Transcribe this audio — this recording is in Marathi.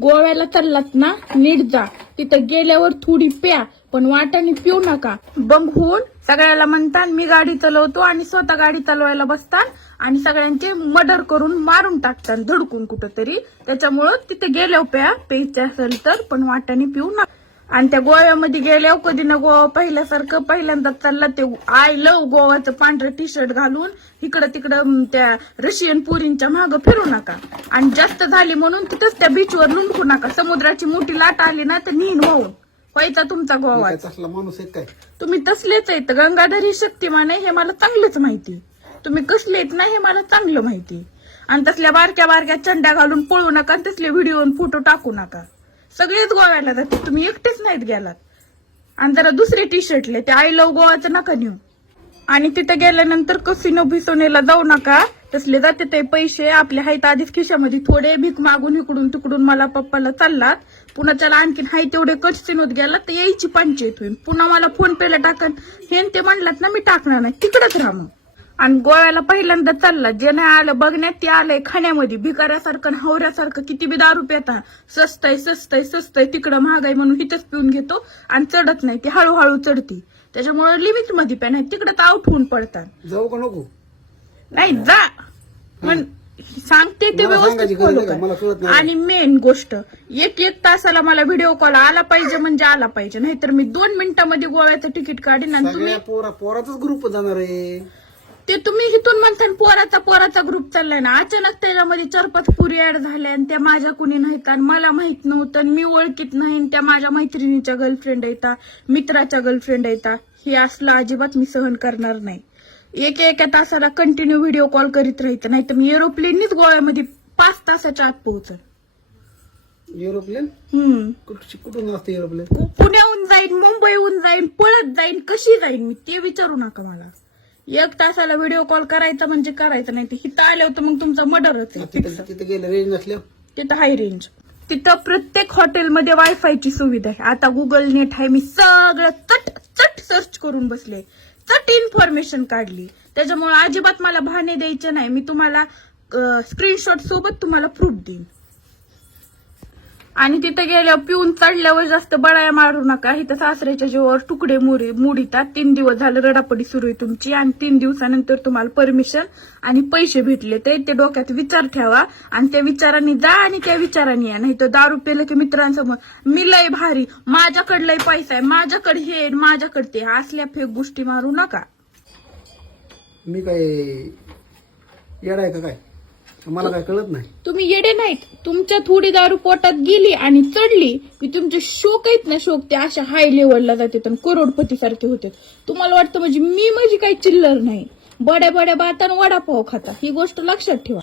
गोव्याला चाललात ना? नीट जा. तिथं गेल्यावर थोडी प्या पण वाटाने पिऊ नका. बंग होऊन सगळ्याला म्हणतात मी गाडी चालवतो आणि स्वतः गाडी चालवायला बसतात आणि सगळ्यांचे मर्डर करून मारून टाकतात धडकून कुठंतरी. त्याच्यामुळं तिथे गेल्यावर प्या प्यायचं असेल तर पण वाटाने पिऊ नका. आणि त्या गोव्यामध्ये गेल्यावर कधी ना गोवा पहिल्यासारखं पहिल्यांदा चालला ते आय लव गोवाचं पांढरं टी शर्ट घालून इकडं तिकडं त्या रशियन पुरींच्या मागं फिरू नका. आणि जास्त झाली म्हणून तिथंच त्या बीचवर लुंकू नका. समुद्राची मोठी लाट आली ना तर नीन वाहून व्हायचा तुमचा गोवा. माणूस आहे काय? तुम्ही तसलेच आहेत. गंगाधर ही शक्तिमान आहे हे मला चांगलंच माहिती. तुम्ही कसले आहेत ना हे मला चांगलं माहिती. आणि तसल्या बारक्या बारक्या चंड्या घालून पळू नका आणि तसले व्हिडिओ फोटो टाकू नका. सगळेच गोव्याला जाते तुम्ही एकटेच नाहीत गेलात. आणि जरा दुसरे टी शर्टले ते आय लव गोवाचं नका नेऊ. आणि तिथे गेल्यानंतर कसिनो भिसोनेला जाऊ नका. तसले जाते ते पैसे. आपले हायत आधीच खिशामध्ये. थोडे भीक मागून इकडून तिकडून मला पप्पाला चाललात. पुन्हा त्याला आणखीन हाय तेवढे कसिनोत गेला तर यायची पंचायत होईल पुन्हा मला फोन पेला टाकन. हे ते म्हणलात ना मी टाकणार नाही. तिकडच राहा मग. आणि गोव्याला पहिल्यांदा चालला. जे नाही आलं बघण्यात ते आलंय खाण्यामध्ये. भिकाऱ्यासारखं आणि हवऱ्यासारखं किती बी दारू पेता सस्तय सस्तय सस्तय तिकडं महागाई म्हणून इथंच पिऊन घेतो आणि चढत नाही. ती हळूहळू चढती. त्याच्यामुळे लिमिटमध्ये प्या नाही तिकडं तर आउट होऊन पडतात. जाऊ का नको? नाही जा. पण सांगते ते व्यवस्थित गरज follow आहे का? मला कर. कळत नाही. आणि मेन गोष्ट एक एक तासाला मला व्हिडिओ कॉल आला पाहिजे म्हणजे आला पाहिजे. नाहीतर मी दोन मिनिटामध्ये गोव्याचं तिकीट काढीन आणि तुम्ही सगळ्या पोरा पोराचाच ग्रुप जाणार आहे. ते तुम्ही इथून म्हणता पोराचा पोराचा ग्रुप चाललाय ना. अचानक त्याच्यामध्ये चार पाच पुरी ऍड झाल्या आणि त्या माझ्या कुणी नाहीत आणि मला माहीत नव्हतं आणि मी ओळखीत नाही आणि त्या माझ्या मैत्रिणीच्या गर्लफ्रेंड येतात मित्राच्या गर्लफ्रेंड येतात हे असलं अजिबात मी सहन करणार नाही. एक एका तासाला कंटिन्यू व्हिडिओ कॉल करीत राहायचं नाही तर मी एरोप्लेननीच गोव्यामध्ये पाच तासाच्या आत पोहोचल. एरोप्लेन हम्म. कुठून असते एरोप्लेन पुण्याहून जाईन मुंबईहून जाईन पळत जाईन कशी जाईन मी ते विचारू नका मला. एक तासाला व्हिडिओ कॉल करायचा म्हणजे करायचं नाही. ते हिथं आलं होतं मग तुमचा मर्डरच आहे तिथं गेलं रेंज नसल्यावर? तिथं हाय रेंज तिथं प्रत्येक हॉटेलमध्ये वायफायची सुविधा आहे. आता गुगल नेट आहे. मी सगळं चट चट सर्च करून बसले. चट इन्फॉर्मेशन काढली. त्याच्यामुळे अजिबात मला भाने द्यायचे नाही. मी तुम्हाला स्क्रीनशॉट सोबत तुम्हाला प्रूफ देईन. आणि तिथे गेल्यावर पिऊन चढल्यावर जास्त बळाया मारू नका. इथं सासऱ्याच्या जीवावर तुकडे मुरी मुडीतात तीन दिवस झालं रडापडी सुरू आहे तुमची. आणि तीन दिवसानंतर तुम्हाला परमिशन आणि पैसे भेटले ते. ते डोक्यात विचार ठेवा आणि त्या विचारांनी जा आणि त्या विचारांनी या. नाही तर दारू पेलं की मित्रांसमोर मी लय भारी माझ्याकडे लय पैसा आहे माझ्याकडे हे माझ्याकडे ते असल्या फेक गोष्टी मारू नका. मी काय येणार का काय? मला काय कळत नाही. तुम्ही येडे नाहीत. तुमच्या थोडी दारू पोटात गेली आणि चढली की तुमचे शोक आहेत ना शोक ते अशा हाय लेवलला जाते आणि करोडपती सारखे होते तुम्हाला वाटतं म्हणजे मी म्हणजे काही चिल्लर नाही. बड्या बड्या बातान वडापाव खाता. ही गोष्ट लक्षात ठेवा.